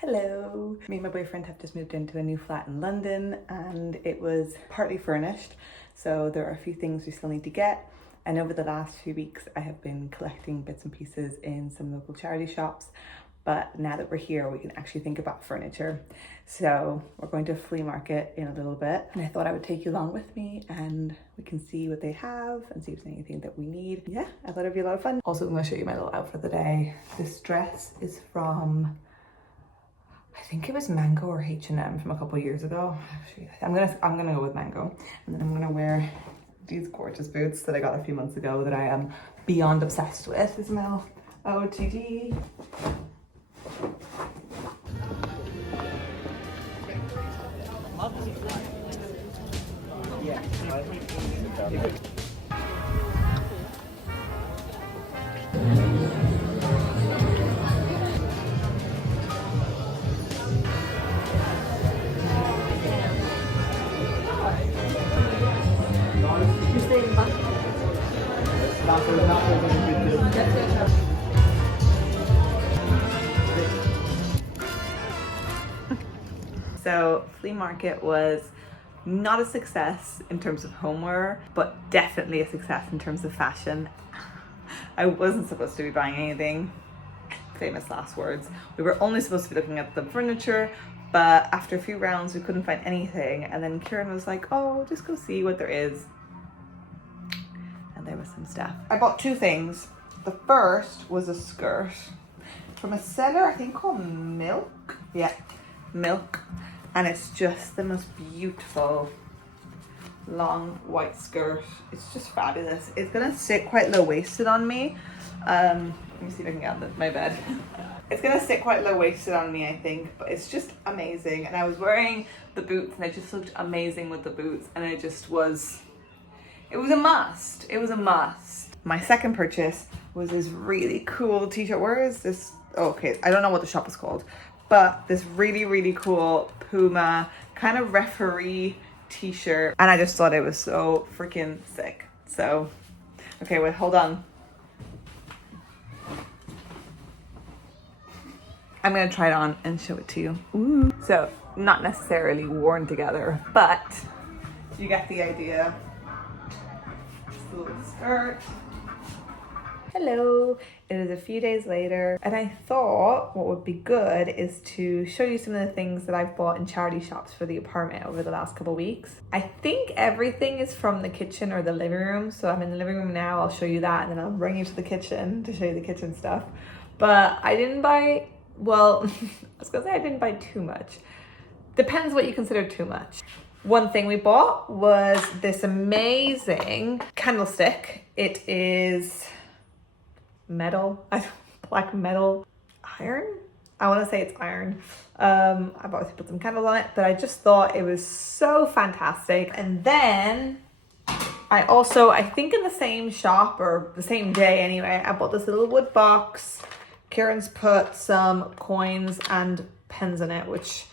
Hello. Me and my boyfriend have just moved into a new flat in London and it was partly furnished, so there are a few things we still need to get. And over the last few weeks I have been collecting bits and pieces in some local charity shops, but now that we're here we can actually think about furniture. So we're going to a flea market in a little bit and I thought I would take you along with me and we can see what they have and see if there's anything that we need. Yeah, I thought it'd be a lot of fun. Also, I'm going to show you my little outfit of the day. This dress is from, I think it was Mango or H&M from a couple of years ago. Actually, I'm gonna go with Mango, and then I'm gonna wear these gorgeous boots that I got a few months ago that I am beyond obsessed with. They smell OOTD. Yeah. So flea market was not a success in terms of homeware, but definitely a success in terms of fashion. I wasn't supposed to be buying anything. Famous last words. We were only supposed to be looking at the furniture, but after a few rounds we couldn't find anything, and then Kieran was like, oh, just go see what there is. And there was some stuff. I bought two things. The first was a skirt from a seller I think called Milk. Yeah, Milk. And it's just the most beautiful long white skirt. It's just fabulous. It's gonna sit quite low-waisted on me. Let me see if I can get on my bed. It's gonna sit quite low-waisted on me, I think, but it's just amazing. And I was wearing the boots and I just looked amazing with the boots, and it was a must. It was a must. My second purchase was this really cool t-shirt. Where is this? Oh, okay, I don't know what the shop is called, but this really, really cool Puma kind of referee t-shirt, and I just thought it was so freaking sick. So, okay, wait, hold on. I'm gonna try it on and show it to you. Ooh. So, not necessarily worn together, but you get the idea. Just a little skirt. Hello, it is a few days later and I thought what would be good is to show you some of the things that I've bought in charity shops for the apartment over the last couple of weeks. I think everything is from the kitchen or the living room, so I'm in the living room now. I'll show you that and then I'll bring you to the kitchen to show you the kitchen stuff. But I didn't buy, well, I was gonna say I didn't buy too much. Depends what you consider too much. One thing we bought was this amazing candlestick. It is metal, black metal, iron? I want to say it's iron. I've obviously put some candles on it, but I just thought it was so fantastic. And then I think in the same shop, or the same day anyway, I bought this little wood box. Kieran's put some coins and pens in it, which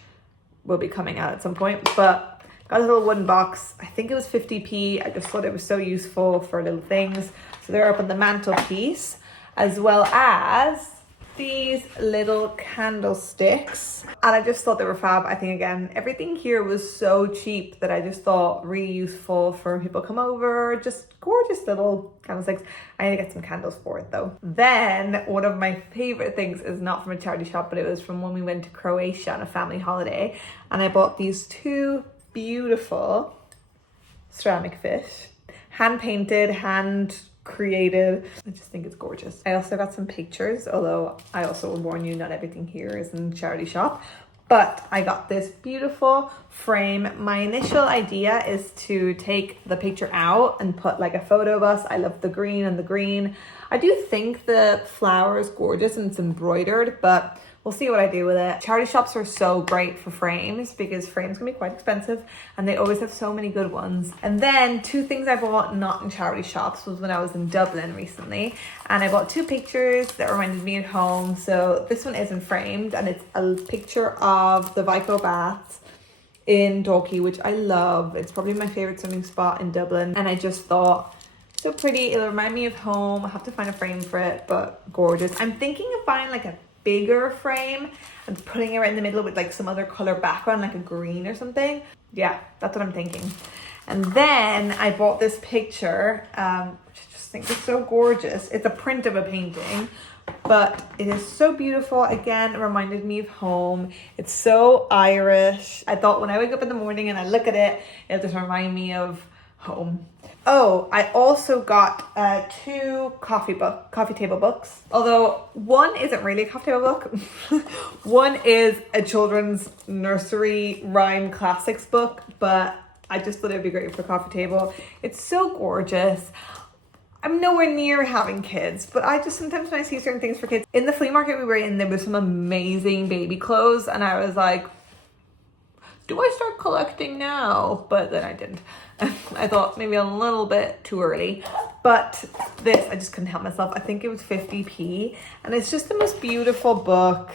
will be coming out at some point, but got a little wooden box. I think it was 50p. I just thought it was so useful for little things. So they're up on the mantelpiece, as well as these little candlesticks. And I just thought they were fab. I think, again, everything here was so cheap that I just thought really useful for when people come over. Just gorgeous little candlesticks. I need to get some candles for it though. Then one of my favorite things is not from a charity shop, but it was from when we went to Croatia on a family holiday. And I bought these two beautiful ceramic fish, hand painted, hand created. I just think it's gorgeous. I also got some pictures, although I also will warn you, not everything here is in charity shop, but I got this beautiful frame. My initial idea is to take the picture out and put like a photo of us. I love the green and the green. I do think the flower is gorgeous and it's embroidered, but we'll see what I do with it. Charity shops are so great for frames because frames can be quite expensive and they always have so many good ones. And then two things I bought not in charity shops was when I was in Dublin recently, and I bought two pictures that reminded me of home. So this one isn't framed and it's a picture of the Vico baths in Dalkey, which I love. It's probably my favorite swimming spot in Dublin, and I just thought So pretty. It'll remind me of home. I'll have to find a frame for it, but gorgeous. I'm thinking of buying like a bigger frame and putting it right in the middle with like some other color background, like a green or something. Yeah, that's what I'm thinking. And then I bought this picture, which I just think is so gorgeous. It's a print of a painting, but it is so beautiful. Again, it reminded me of home. It's so Irish. I thought when I wake up in the morning and I look at it, it'll just remind me of home. Oh, I also got 2 coffee table books. Although one isn't really a coffee table book. One is a children's nursery rhyme classics book, but I just thought it'd be great for a coffee table. It's so gorgeous. I'm nowhere near having kids, but I just sometimes when I see certain things for kids. In the flea market we were in, there was some amazing baby clothes, and I was like, do I start collecting now? But then I didn't. I thought maybe a little bit too early. But this, I just couldn't help myself. I think it was 50p. And it's just the most beautiful book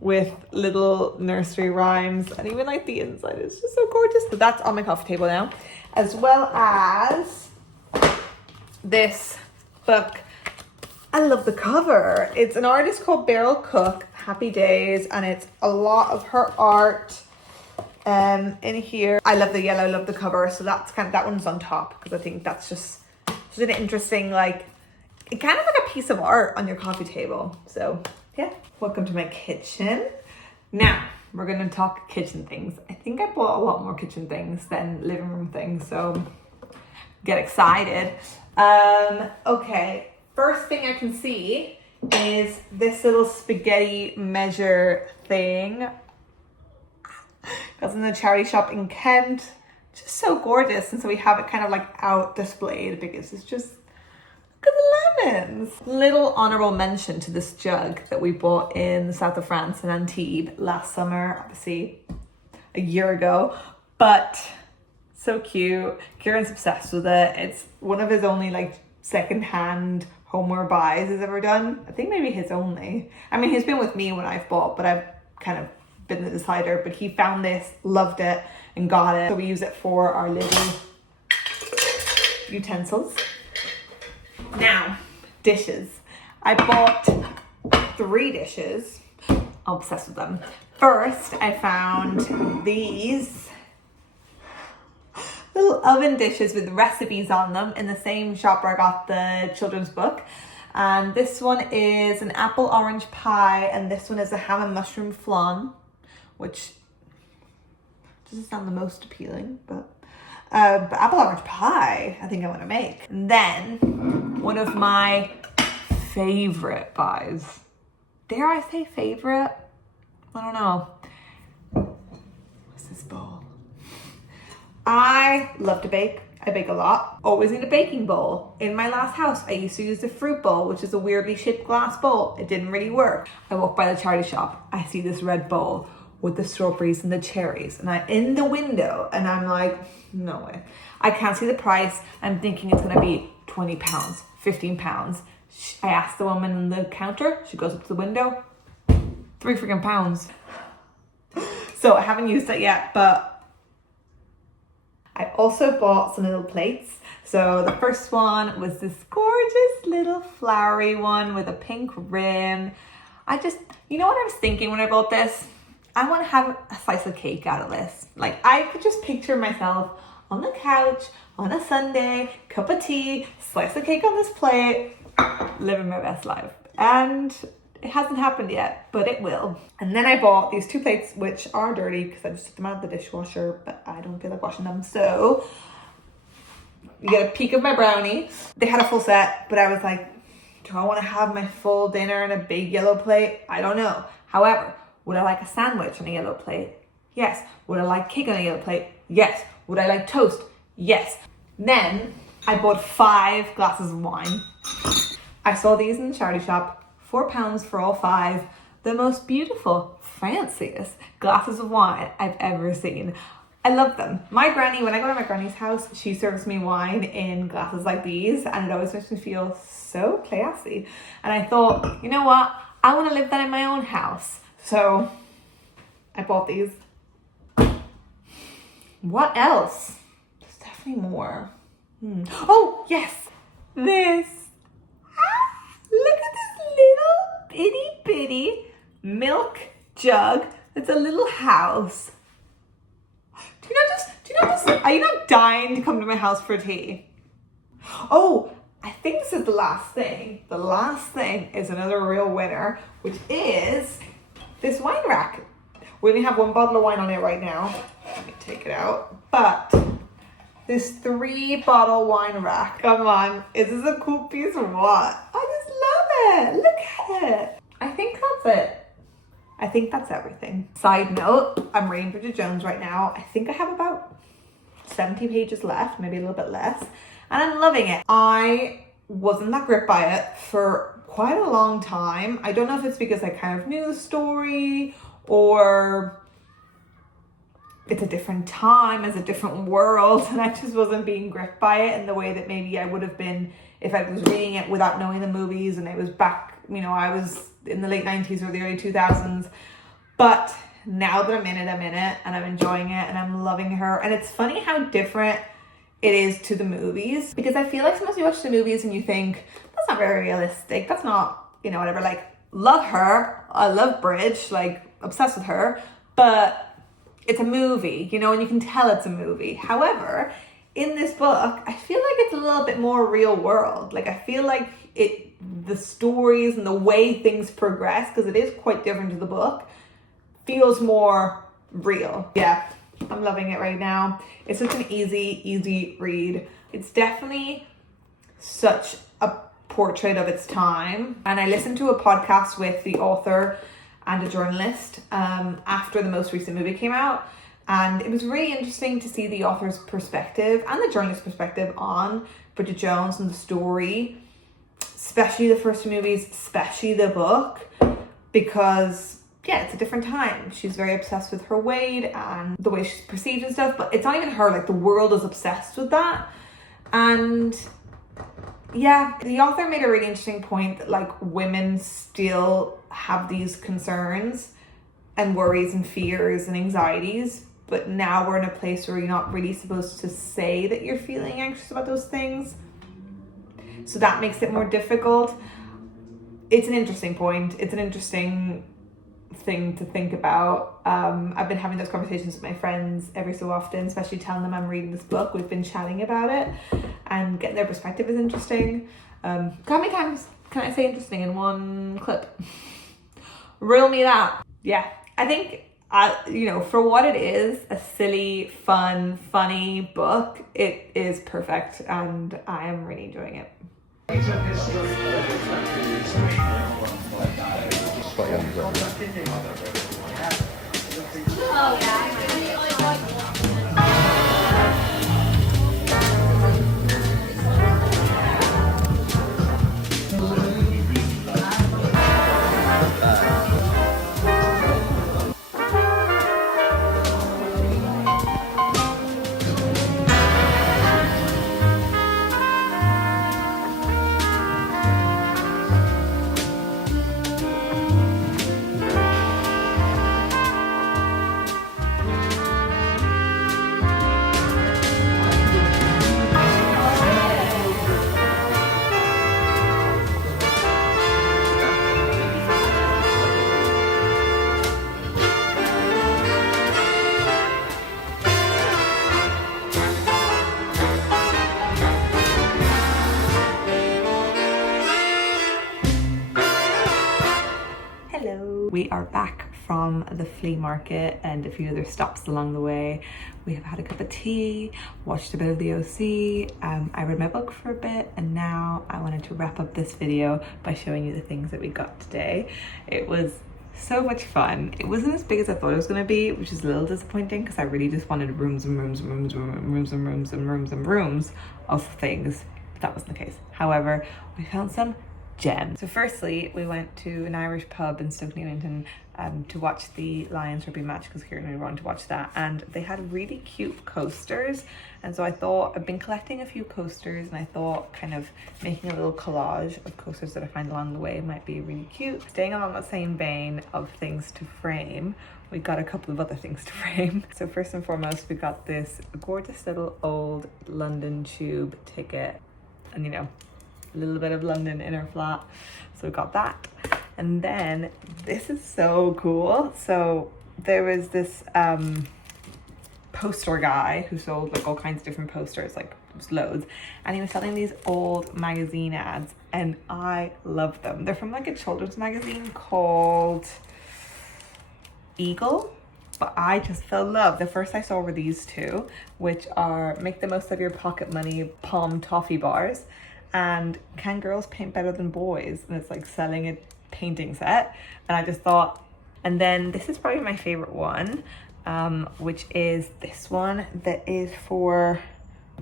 with little nursery rhymes. And even like the inside is just so gorgeous. So that's on my coffee table now. As well as this book. I love the cover. It's an artist called Beryl Cook, Happy Days. And it's a lot of her art. In here, I love the yellow, love the cover, so that's kind of, that one's on top because I think that's just an interesting, like, kind of like a piece of art on your coffee table. So yeah, welcome to my kitchen. Now we're gonna talk kitchen things. I think I bought a lot more kitchen things than living room things, so get excited. Okay, first thing I can see is this little spaghetti measure thing. That's in the charity shop in Kent. Just so gorgeous. And so we have it kind of like out displayed because it's just, look at the lemons. Little honorable mention to this jug that we bought in the south of France in Antibes last summer, obviously a year ago, but so cute. Kieran's obsessed with it. It's one of his only like secondhand homeware buys he's ever done. I think maybe his only. I mean, he's been with me when I've bought, but I've kind of been the decider, but he found this, loved it, and got it. So we use it for our little utensils. Now, dishes. I bought 3 dishes. I'm obsessed with them. First, I found these little oven dishes with recipes on them in the same shop where I got the children's book. And this one is an apple orange pie, and this one is a ham and mushroom flan, which doesn't sound the most appealing, but apple orange pie, I think I want to make. And then one of my favorite buys. Dare I say favorite? I don't know. What's this bowl? I love to bake. I bake a lot. Always need a baking bowl. In my last house, I used to use the fruit bowl, which is a weirdly shaped glass bowl. It didn't really work. I walk by the charity shop. I see this red bowl with the strawberries and the cherries, and I'm in the window and I'm like, no way. I can't see the price. I'm thinking it's gonna be 20 pounds, 15 pounds. I asked the woman on the counter, she goes up to the window, 3 freaking pounds. So I haven't used it yet, but I also bought some little plates. So the first one was this gorgeous little flowery one with a pink rim. You know what I was thinking when I bought this? I want to have a slice of cake out of this. Like, I could just picture myself on the couch on a Sunday, cup of tea, slice of cake on this plate, living my best life. And it hasn't happened yet, but it will. And then I bought these 2 plates, which are dirty because I just took them out of the dishwasher, but I don't feel like washing them. So you get a peek of my brownie. They had a full set, but I was like, do I want to have my full dinner in a big yellow plate? I don't know. However, would I like a sandwich on a yellow plate? Yes. Would I like cake on a yellow plate? Yes. Would I like toast? Yes. Then I bought 5 glasses of wine. I saw these in the charity shop, £4 for all 5. The most beautiful, fanciest glasses of wine I've ever seen. I love them. My granny, when I go to my granny's house, she serves me wine in glasses like these, and it always makes me feel so classy. And I thought, you know what? I want to live that in my own house. So I bought these. What else? There's definitely more. Oh, yes. this. Look at this little itty bitty milk jug. It's a little house. Do you not just, are you not dying to come to my house for tea? Oh, I think this is the last thing. The last thing is another real winner, which is this wine rack. We only have one bottle of wine on it right now. Let me take it out. But this 3-bottle wine rack. Come on, is this a cool piece or what? I just love it. Look at it. I think that's it. I think that's everything. Side note, I'm reading Bridget Jones right now. I think I have about 70 pages left, maybe a little bit less. And I'm loving it. I wasn't that gripped by it for quite a long time. I don't know if it's because I kind of knew the story or it's a different time, it's a different world, and I just wasn't being gripped by it in the way that maybe I would have been if I was reading it without knowing the movies and it was back, you know, I was in the late 90s or the early 2000s. But now that I'm in it and I'm enjoying it and I'm loving her. And it's funny how different it is to the movies, because I feel like sometimes you watch the movies and you think, that's not very realistic, that's not, you know, whatever. Like, love her, I love Bridge, like, obsessed with her, but it's a movie, you know, and you can tell it's a movie. However, in this book, I feel like it's a little bit more real world. Like, I feel like the stories and the way things progress, because it is quite different to the book, feels more real. Yeah, I'm loving it right now. It's such an easy read. It's definitely such a portrait of its time. And I listened to a podcast with the author and a journalist after the most recent movie came out. And it was really interesting to see the author's perspective and the journalist's perspective on Bridget Jones and the story, especially the first two movies, especially the book, because yeah, it's a different time. She's very obsessed with her weight and the way she's perceived and stuff, but it's not even her, like the world is obsessed with that. And yeah, the author made a really interesting point that like women still have these concerns and worries and fears and anxieties, but now we're in a place where you're not really supposed to say that you're feeling anxious about those things. So that makes it more difficult. It's an interesting point. It's an interesting thing to think about. I've been having those conversations with my friends every so often, especially telling them I'm reading this book. We've been chatting about it and getting their perspective is interesting. How many times can I say interesting in one clip? Reel me that. Yeah, I think, you know, for what it is, a silly, fun, funny book, it is perfect and I am really enjoying it. Oh yeah. We are back from the flea market and a few other stops along the way. We have had a cup of tea, watched a bit of the OC, I read my book for a bit, and now I wanted to wrap up this video by showing you the things that we got today. It was so much fun. It wasn't as big as I thought it was going to be, which is a little disappointing because I really just wanted rooms and rooms and rooms and rooms and rooms and rooms and rooms of things. But that wasn't the case. However, we found some gems. So firstly, we went to an Irish pub in Stoke Newington to watch the Lions rugby match because Kieran and I wanted to watch that, and they had really cute coasters, and so I thought, I've been collecting a few coasters and I thought kind of making a little collage of coasters that I find along the way might be really cute. Staying on that same vein of things to frame, we got a couple of other things to frame. So first and foremost, we got this gorgeous little old London Tube ticket, and you know, a little bit of London in our flat. So we got that. And then this is so cool. So there was this poster guy who sold like all kinds of different posters, like just loads, and he was selling these old magazine ads, and I love them. They're from like a children's magazine called Eagle, but I just fell in love. The first I saw were these two, which are make the most of your pocket money palm toffee bars and can girls paint better than boys, and it's like selling a painting set. And I just thought, and then this is probably my favorite one, which is this one that is for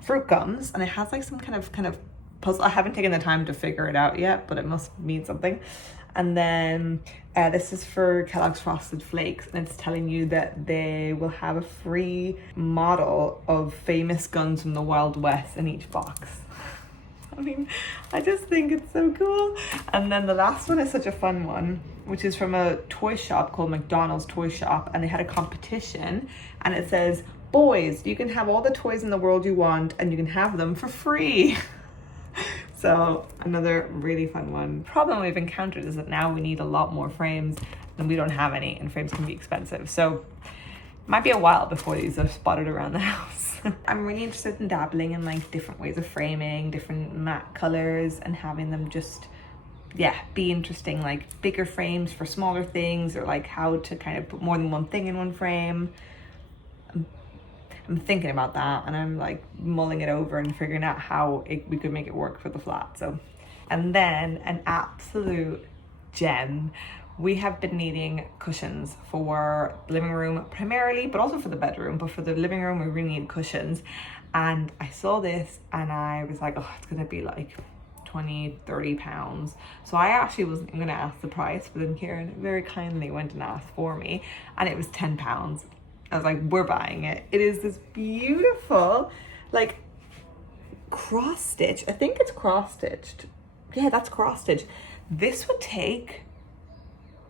fruit gums, and it has like some kind of puzzle. I haven't taken the time to figure it out yet, but it must mean something. And then this is for Kellogg's Frosted Flakes, and it's telling you that they will have a free model of famous guns from the Wild West in each box. I mean, I just think it's so cool. And then the last one is such a fun one, which is from a toy shop called McDonald's Toy Shop, and they had a competition, and it says, boys, you can have all the toys in the world you want, and you can have them for free. So another really fun one. Problem we've encountered is that now we need a lot more frames, and we don't have any, and frames can be expensive. So it might be a while before these are spotted around the house. I'm really interested in dabbling in like different ways of framing, different matte colors, and having them just, yeah, be interesting, like bigger frames for smaller things, or like how to kind of put more than one thing in one frame. I'm thinking about that, and I'm like mulling it over and figuring out how we could make it work for the flat. So, and then an absolute gem. We have been needing cushions for the living room primarily, but also for the bedroom. But for the living room, we really need cushions. And I saw this and I was like, oh, it's gonna be like 20, 30 pounds. So I actually wasn't gonna ask the price, but then Kieran very kindly went and asked for me, and it was 10 pounds. I was like, we're buying it. It is this beautiful, like, cross stitch. I think it's cross stitched. Yeah, that's cross stitch. This would take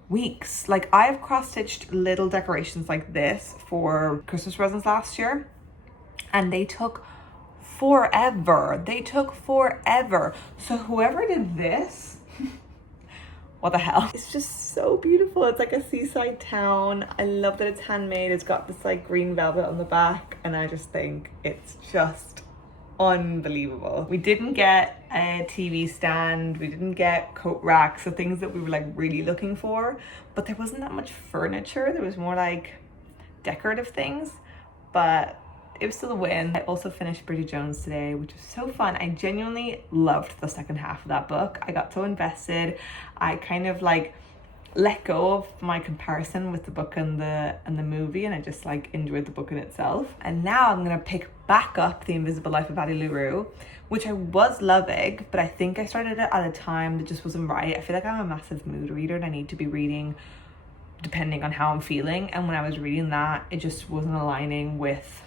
weeks. Like, I've cross stitched little decorations like this for Christmas presents last year, and they took forever. They took forever. So whoever did this, what the hell? It's just so beautiful. It's like a seaside town. I love that it's handmade. It's got this like green velvet on the back, and I just think it's just unbelievable. We didn't get a TV stand. We didn't get coat racks, so things that we were like really looking for, but there wasn't that much furniture. There was more like decorative things, but it was still a win. I also finished Bridget Jones today, which was so fun. I genuinely loved the second half of that book. I got so invested. I kind of like let go of my comparison with the book and the movie, and I just like enjoyed the book in itself. And now I'm gonna pick back up The Invisible Life of Addie LaRue, which I was loving, but I think I started it at a time that just wasn't right. I feel like I'm a massive mood reader, and I need to be reading depending on how I'm feeling. And when I was reading that, it just wasn't aligning with,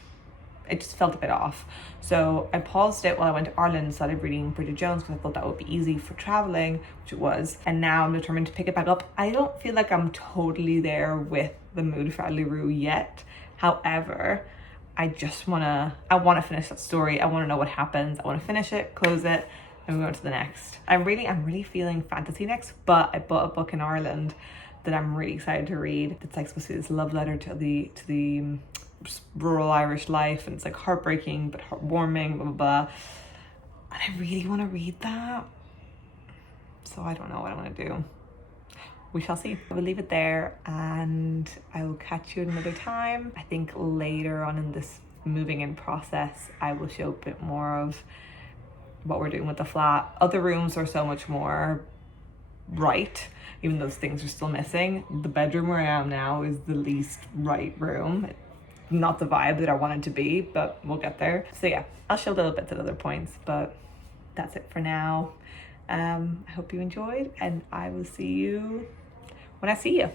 it just felt a bit off. So I paused it while I went to Ireland and started reading Bridget Jones, because I thought that would be easy for traveling, which it was. And now I'm determined to pick it back up. I don't feel like I'm totally there with the mood for Addie LaRue yet. However, I want to finish that story. I want to know what happens. I want to finish it, close it, and we go on to the next. I'm really feeling fantasy next, but I bought a book in Ireland that I'm really excited to read. It's like supposed to be this love letter to the rural Irish life, and it's like heartbreaking but heartwarming, blah blah blah, and I really want to read that, so I don't know what I'm gonna do. We shall see. I will leave it there, and I will catch you another time. I think later on in this moving in process, I will show a bit more of what we're doing with the flat. Other rooms are so much more right, even though those things are still missing. The bedroom where I am now is the least right room. Not the vibe that I want it to be, but we'll get there. So yeah, I'll show little bits at other points, but that's it for now. I hope you enjoyed, and I will see you when I see you.